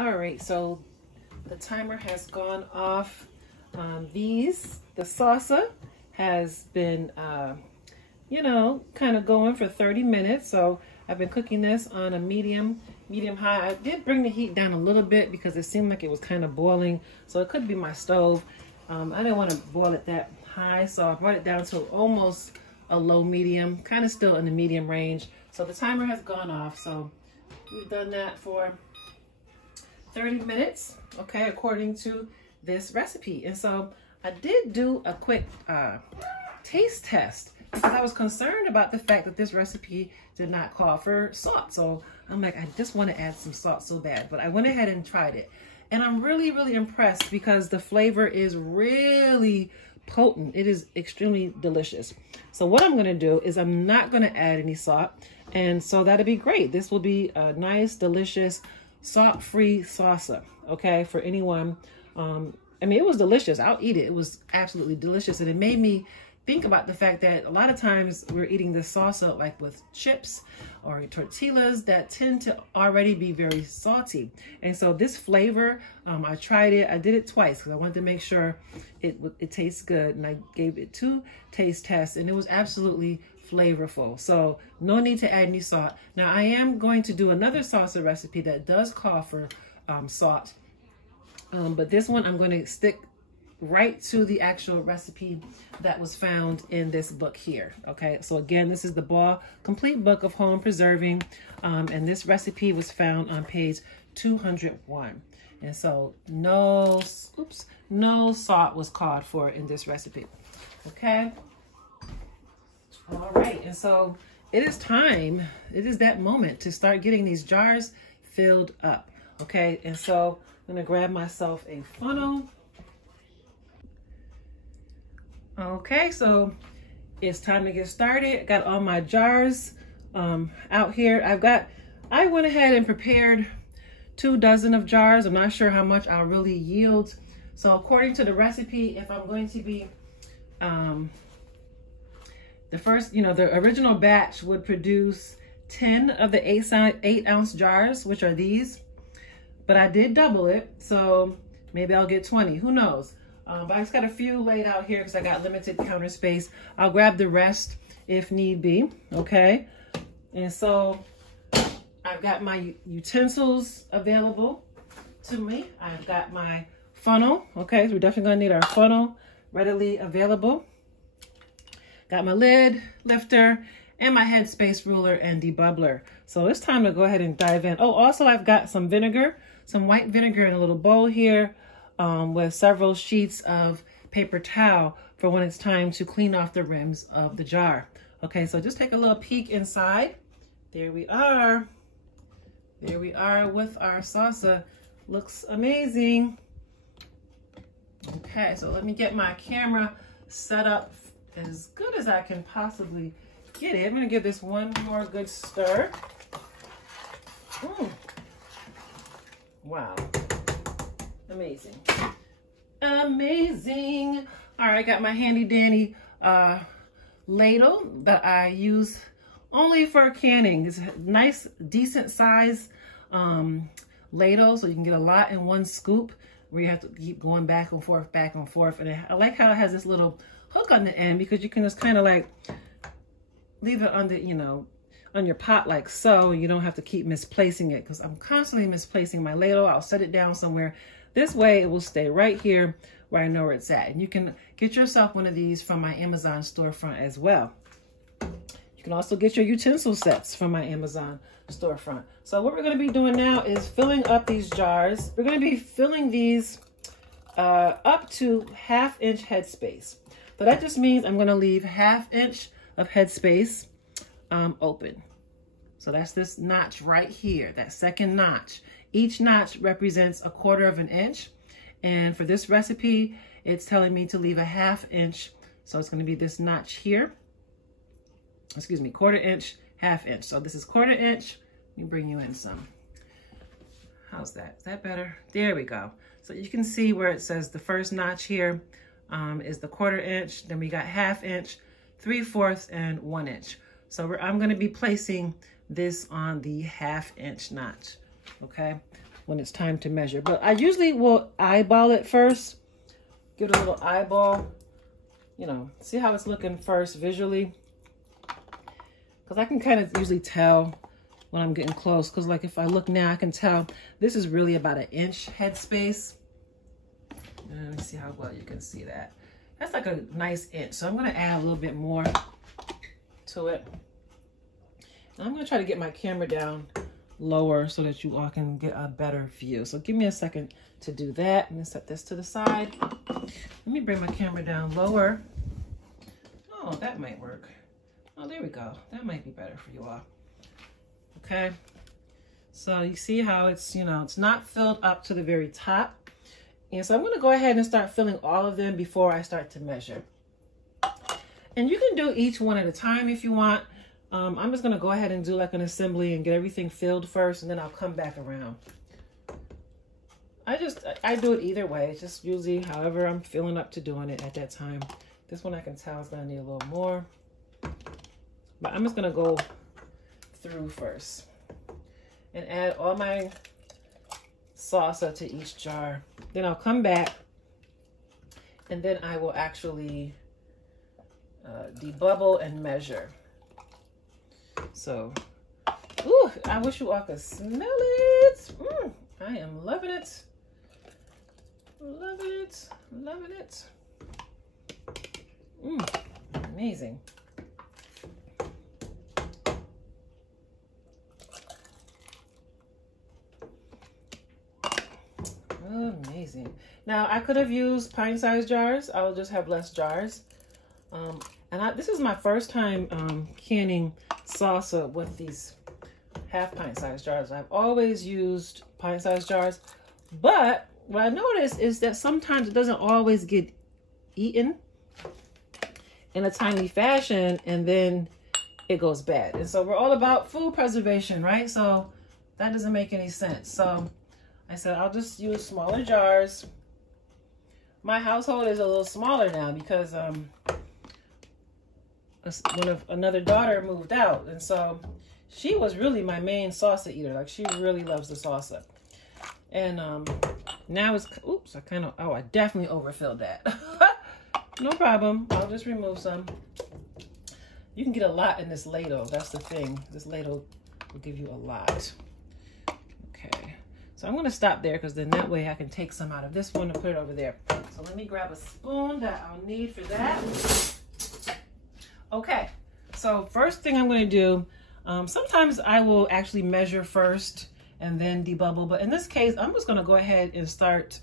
All right, so the timer has gone off. The salsa has been, kind of going for 30 minutes. So I've been cooking this on a medium high. I did bring the heat down a little bit because it seemed like it was kind of boiling. So it could be my stove. I didn't want to boil it that high, so I brought it down to almost a low medium, kind of still in the medium range. So the timer has gone off. So we've done that for 30 minutes, okay, according to this recipe. And so I did do a quick taste test because I was concerned about the fact that this recipe did not call for salt. So I'm like, I just want to add some salt so bad, but I went ahead and tried it. And I'm really, really impressed because the flavor is really potent. It is extremely delicious. So what I'm going to do is I'm not going to add any salt. And so that'll be great. This will be a nice, delicious, salt-free salsa, okay, for anyone. I mean, it was delicious. I'll eat it. It was absolutely delicious. And it made me think about the fact that a lot of times we're eating this salsa like with chips or tortillas that tend to already be very salty. And so this flavor, I tried it. I did it twice because I wanted to make sure it tastes good. And I gave it 2 taste tests and it was absolutely flavorful. So no need to add any salt. Now I am going to do another salsa recipe that does call for salt. But this one I'm going to stick right to the actual recipe that was found in this book here. Okay, so again, this is the Ball Complete Book of Home Preserving, and this recipe was found on page 201. And so no salt was called for in this recipe. Okay, all right, and so it is time, it is that moment to start getting these jars filled up. Okay, and so I'm gonna grab myself a funnel. Okay, so it's time to get started. I got all my jars out here. I went ahead and prepared 2 dozen of jars. I'm not sure how much I'll really yield. So according to the recipe, if I'm going to be, the original batch would produce 10 of the 8-ounce jars, which are these. But I did double it, so maybe I'll get 20, who knows? But I just got a few laid out here because I got limited counter space. I'll grab the rest if need be, okay? And so I've got my utensils available to me. I've got my funnel, okay? So we're definitely gonna need our funnel readily available. Got my lid lifter and my headspace ruler and debubbler. So it's time to go ahead and dive in. Oh, also I've got some vinegar, some white vinegar in a little bowl here. With several sheets of paper towel for when it's time to clean off the rims of the jar. Okay, so just take a little peek inside. There we are. There we are with our salsa. Looks amazing. Okay, so let me get my camera set up as good as I can possibly get it. I'm gonna give this one more good stir. Wow. Amazing. Amazing. All right, I got my handy dandy ladle that I use only for canning. It's a nice, decent size ladle, so you can get a lot in one scoop where you have to keep going back and forth, back and forth. And I like how it has this little hook on the end because you can just kind of like leave it under, on your pot like so. You don't have to keep misplacing it because I'm constantly misplacing my ladle. I'll set it down somewhere. This way it will stay right here where I know where it's at. And you can get yourself one of these from my Amazon storefront as well. You can also get your utensil sets from my Amazon storefront. So what we're going to be doing now is filling up these jars. We're going to be filling these up to 1/2 inch headspace. So that just means I'm going to leave 1/2 inch of headspace open. So that's this notch right here, that second notch. Each notch represents 1/4 inch. And for this recipe, it's telling me to leave 1/2 inch. So it's going to be this notch here. Excuse me, 1/4 inch, 1/2 inch. So this is 1/4 inch. Let me bring you in some. How's that? Is that better? There we go. So you can see where it says the first notch here is the 1/4 inch. Then we got 1/2 inch, 3/4, and 1 inch. So I'm going to be placing this on the 1/2 inch notch. Okay, when it's time to measure. But I usually will eyeball it first. Give it a little eyeball. You know, see how it's looking first visually. Because I can kind of usually tell when I'm getting close. Because like if I look now, I can tell this is really about an inch headspace. Let me see how well you can see that. That's like a nice inch. So I'm going to add a little bit more to it. And I'm going to try to get my camera down lower so that you all can get a better view. So give me a second to do that. I'm going to set this to the side. Let me bring my camera down lower. Oh, that might work. Oh, there we go. That might be better for you all. Okay. So you see how it's, you know, it's not filled up to the very top. And so I'm going to go ahead and start filling all of them before I start to measure. And you can do each one at a time if you want. I'm just going to go ahead and do like an assembly and get everything filled first, and then I'll come back around. I do it either way. It's just usually however I'm feeling up to doing it at that time. This one I can tell is going to need a little more. But I'm just going to go through first and add all my salsa to each jar. Then I'll come back and then I will actually debubble and measure. So, ooh, I wish you all could smell it. I am loving it. Loving it. Loving it. Amazing. Amazing. Now I could have used pint-sized jars. I'll just have less jars. This is my first time canning salsa with these half pint-sized jars. I've always used pint-sized jars, but what I noticed is that sometimes it doesn't always get eaten in a timely fashion, and then it goes bad. And so we're all about food preservation, right? So that doesn't make any sense. So I said, I'll just use smaller jars. My household is a little smaller now because another daughter moved out. And so she was really my main salsa eater. Like she really loves the salsa. And now it's, oops, I definitely overfilled that. No problem. I'll just remove some. You can get a lot in this ladle. That's the thing. This ladle will give you a lot. Okay. So I'm going to stop there because then that way I can take some out of this one and put it over there. So let me grab a spoon that I'll need for that. Okay. So first thing I'm going to do, sometimes I will actually measure first and then debubble. But in this case, I'm just going to go ahead and start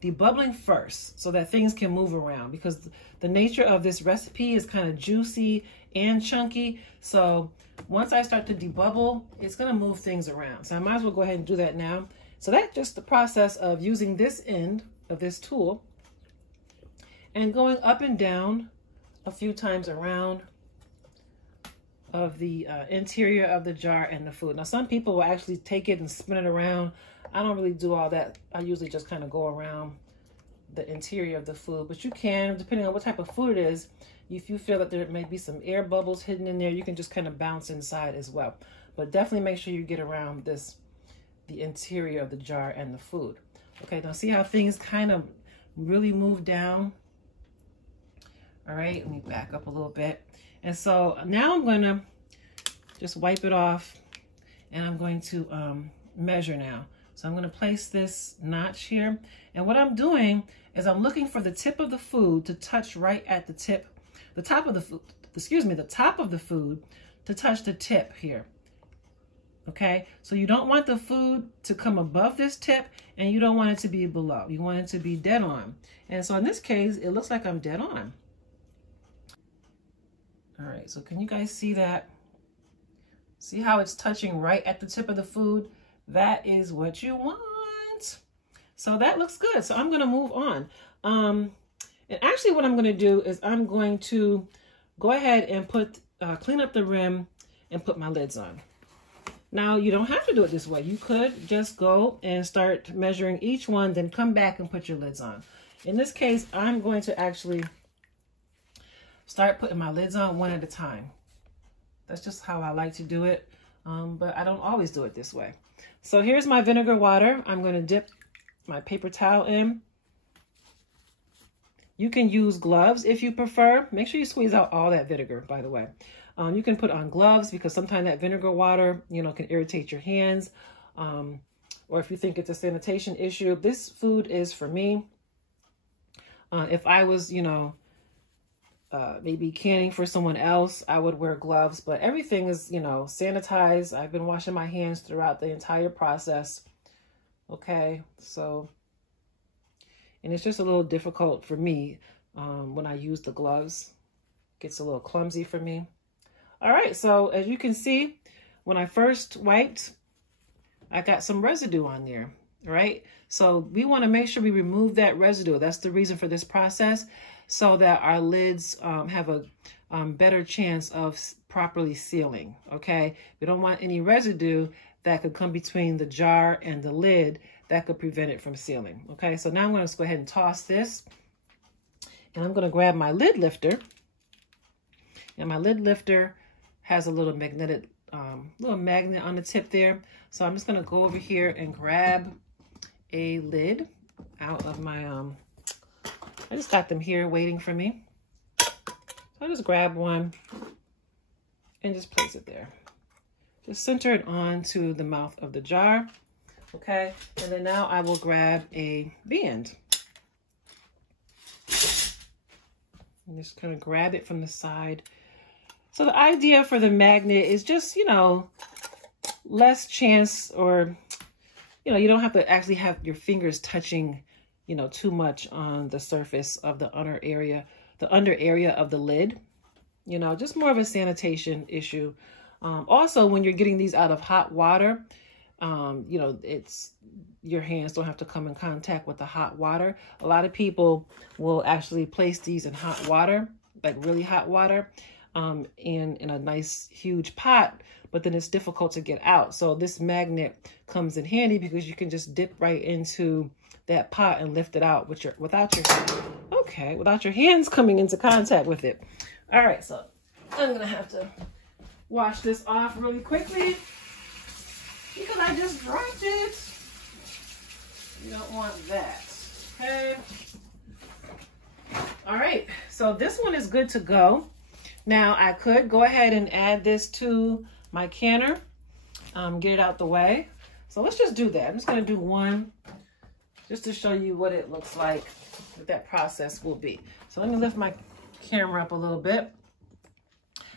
debubbling first so that things can move around, because the nature of this recipe is kind of juicy and chunky. So once I start to debubble, it's going to move things around. So I might as well go ahead and do that now. So that's just the process of using this end of this tool and going up and down a few times around of the interior of the jar and the food. Now, some people will actually take it and spin it around. I don't really do all that. I usually just kind of go around the interior of the food, but you can, depending on what type of food it is, if you feel that there may be some air bubbles hidden in there, you can just kind of bounce inside as well. But definitely make sure you get around the interior of the jar and the food. Okay, now see how things kind of really move down? All right, let me back up a little bit. And so now I'm going to just wipe it off, and I'm going to measure now. So I'm going to place this notch here. And what I'm doing is I'm looking for the tip of the food to touch right at the tip, the top of the food, the top of the food to touch the tip here. Okay, so you don't want the food to come above this tip, and you don't want it to be below. You want it to be dead on. And so in this case, it looks like I'm dead on. All right, so can you guys see that? See how it's touching right at the tip of the food? That is what you want. So that looks good. So I'm going to move on. And actually what I'm going to do is I'm going to go ahead and clean up the rim and put my lids on. Now, you don't have to do it this way. You could just go and start measuring each one, then come back and put your lids on. In this case, I'm going to actually start putting my lids on one at a time. That's just how I like to do it. but I don't always do it this way. So here's my vinegar water. I'm going to dip my paper towel in. You can use gloves if you prefer. Make sure you squeeze out all that vinegar, by the way. You can put on gloves because sometimes that vinegar water, you know, can irritate your hands. Or if you think it's a sanitation issue, this food is for me. If I was, you know, maybe canning for someone else, I would wear gloves, but everything is, you know, sanitized. I've been washing my hands throughout the entire process. Okay, so, and it's just a little difficult for me when I use the gloves. It gets a little clumsy for me. All right, so as you can see, when I first wiped, I got some residue on there, right? So we want to make sure we remove that residue. That's the reason for this process, so that our lids have a better chance of properly sealing, okay? We don't want any residue that could come between the jar and the lid that could prevent it from sealing, okay? So now I'm going to go ahead and toss this, and I'm going to grab my lid lifter, and my lid lifter has a little magnet on the tip there. So I'm just going to go over here and grab a lid out of my, I just got them here waiting for me. So I just grab one and just place it there. Just center it onto the mouth of the jar. Okay. And then now I will grab a band. And just kind of grab it from the side. So the idea for the magnet is just, you know, less chance, or, you know, you don't have to actually have your fingers touching, you know, too much on the surface of the under area of the lid, you know, just more of a sanitation issue. Also, when you're getting these out of hot water, you know, your hands don't have to come in contact with the hot water. A lot of people will actually place these in hot water, like really hot water, in a nice huge pot, but then it's difficult to get out. So this magnet comes in handy because you can just dip right into that pot and lift it out without your hands coming into contact with it. All right, so I'm gonna have to wash this off really quickly because I just dropped it. You don't want that, okay? All right, so this one is good to go. Now I could go ahead and add this to my canner, get it out the way. So let's just do that. I'm just gonna do one just to show you what it looks like, what that process will be. So let me lift my camera up a little bit.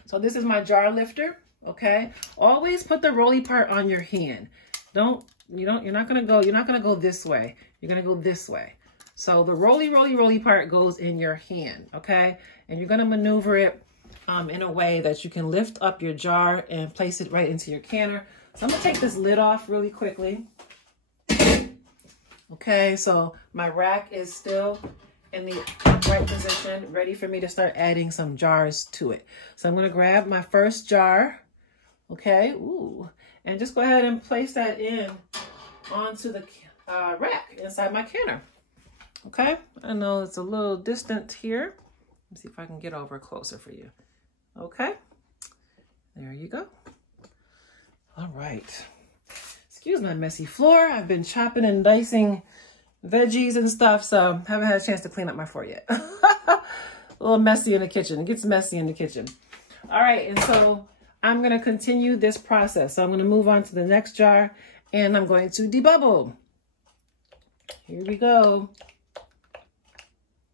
So this is my jar lifter, okay? Always put the rolly part on your hand. You're not gonna go this way. You're gonna go this way. So the rolly part goes in your hand, okay? And you're gonna maneuver it in a way that you can lift up your jar and place it right into your canner. So I'm gonna take this lid off really quickly. Okay, so my rack is still in the upright position, ready for me to start adding some jars to it. So I'm gonna grab my first jar, okay, and just go ahead and place that in onto the rack inside my canner. Okay, I know it's a little distant here. Let's see if I can get over closer for you. Okay, there you go. All right. Excuse my messy floor. I've been chopping and dicing veggies and stuff, so haven't had a chance to clean up my floor yet. A little messy in the kitchen. It gets messy in the kitchen. All right, and so I'm going to continue this process. So I'm going to move on to the next jar, and I'm going to debubble. Here we go.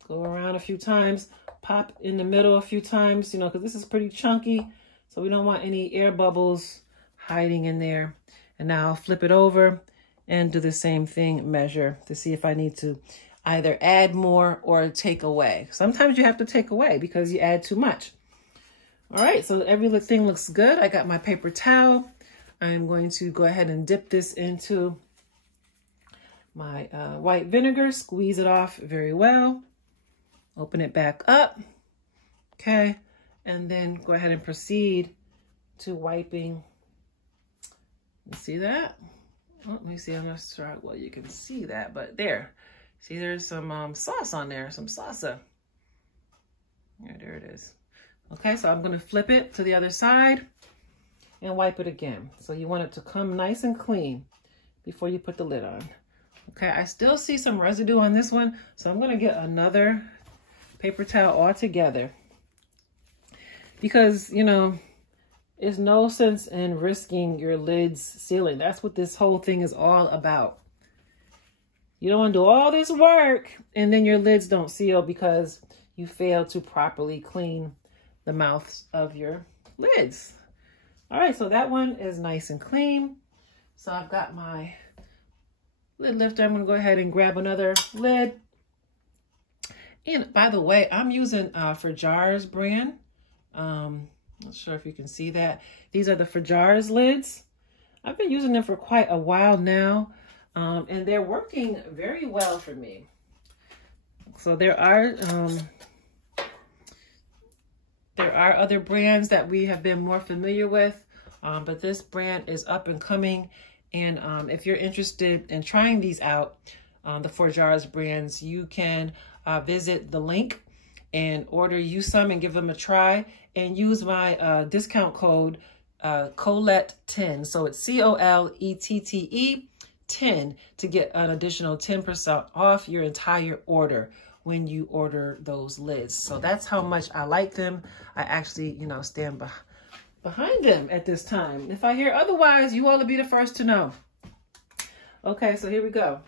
Go around a few times. Pop in the middle a few times, you know, because this is pretty chunky, so we don't want any air bubbles hiding in there. And now I'll flip it over and do the same thing, measure to see if I need to either add more or take away. Sometimes you have to take away because you add too much. All right, so everything looks good. I got my paper towel. I'm going to go ahead and dip this into my white vinegar, squeeze it off very well. Open it back up, okay, and then go ahead and proceed to wiping. You see that? Oh, let me see, I'm not sure, well, you can see that, but there. See, there's some sauce on there, some salsa. There it is. Okay, so I'm gonna flip it to the other side. and wipe it again. So you want it to come nice and clean before you put the lid on. Okay, I still see some residue on this one, so I'm gonna get another paper towel all together, because, you know, there's no sense in risking your lids sealing. That's what this whole thing is all about. You don't want to do all this work and then your lids don't seal because you failed to properly clean the mouths of your lids. All right, so that one is nice and clean. So I've got my lid lifter. I'm going to go ahead and grab another lid. And by the way, I'm using For Jars brand. Not sure if you can see that. These are the For Jars lids. I've been using them for quite a while now, and they're working very well for me. So there are other brands that we have been more familiar with, but this brand is up and coming. And if you're interested in trying these out, the For Jars brands, you can visit the link and order you some and give them a try, and use my discount code Colette 10. So it's COLETTE 10 to get an additional 10% off your entire order when you order those lids. So that's how much I like them. I actually, you know, stand behind them at this time. If I hear otherwise, you all will be the first to know. Okay, so here we go.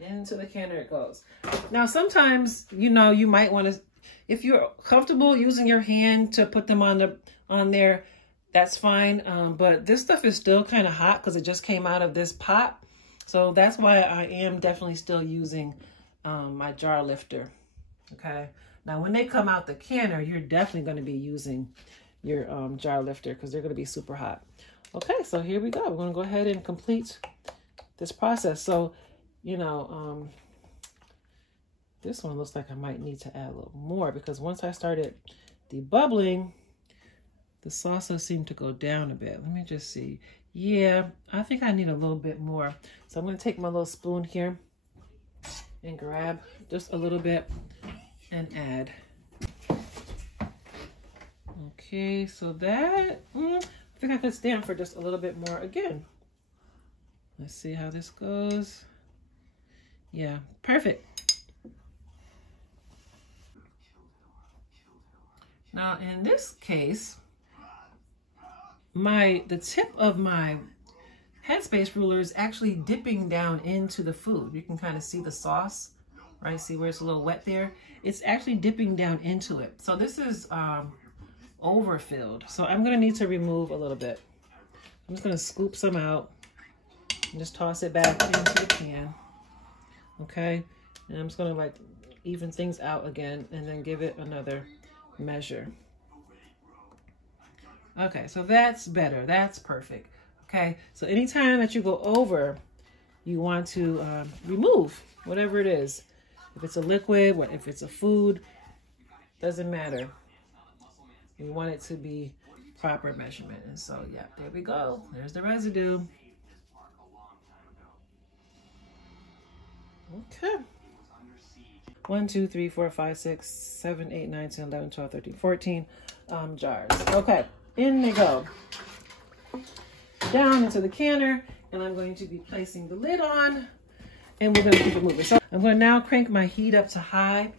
Into the canner it goes. Now, sometimes, you know, you might want to, if you're comfortable using your hand to put them on there, that's fine. But this stuff is still kind of hot because it just came out of this pot. So that's why I am definitely still using my jar lifter. Okay. Now, when they come out the canner, you're definitely going to be using your jar lifter because they're going to be super hot. Okay, so here we go. We're going to go ahead and complete this process. So, you know, this one looks like I might need to add a little more because once I started debubbling, the salsa seemed to go down a bit. Let me just see. Yeah, I think I need a little bit more. So I'm going to take my little spoon here and grab just a little bit and add. Okay, so that, I think I could stand for just a little bit more again. Let's see how this goes. Yeah, perfect. Now in this case, the tip of my headspace ruler is actually dipping down into the food. You can kind of see the sauce, right? See where it's a little wet there? It's actually dipping down into it. So this is overfilled. So I'm gonna need to remove a little bit. I'm just gonna scoop some out and just toss it back into the pan. Okay, and I'm just gonna like even things out again and then give it another measure. Okay, so that's better. That's perfect. Okay, so anytime that you go over, you want to remove whatever it is. If it's a liquid, if it's a food, doesn't matter. You want it to be proper measurement. And so, yeah, there we go. There's the residue. Okay. 1, 2, 3, 4, 5, 6, 7, 8, 9, 10, 11, 12, 13, 14 jars. Okay, in they go. Down into the canner, and I'm going to be placing the lid on, and we're going to keep it moving. So I'm going to now crank my heat up to high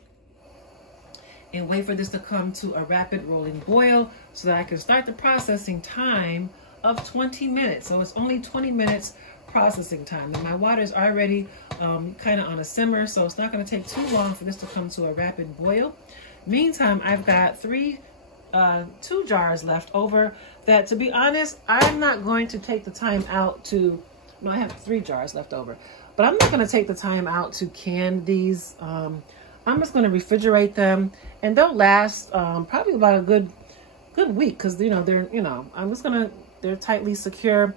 and wait for this to come to a rapid rolling boil so that I can start the processing time of 20 minutes. So it's only 20 minutes processing time, and my water is already kind of on a simmer, so it's not going to take too long for this to come to a rapid boil. Meantime, I've got 2 jars left over that, to be honest, I'm not going to take the time out to, no, I have 3 jars left over, but I'm not going to take the time out to can these. I'm just going to refrigerate them, and they'll last probably about a good week because, you know, they're tightly secure.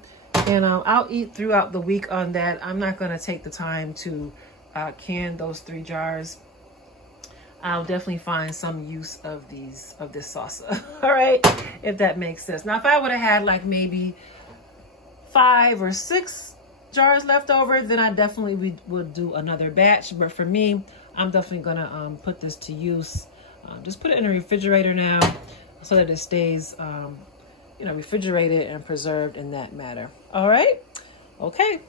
And I'll eat throughout the week on that. I'm not going to take the time to can those 3 jars. I'll definitely find some use of this salsa. All right, if that makes sense. Now, if I would have had like maybe 5 or 6 jars left over, then I definitely would do another batch. But for me, I'm definitely going to put this to use. Just put it in the refrigerator now so that it stays refrigerated and preserved in that matter. All right. Okay.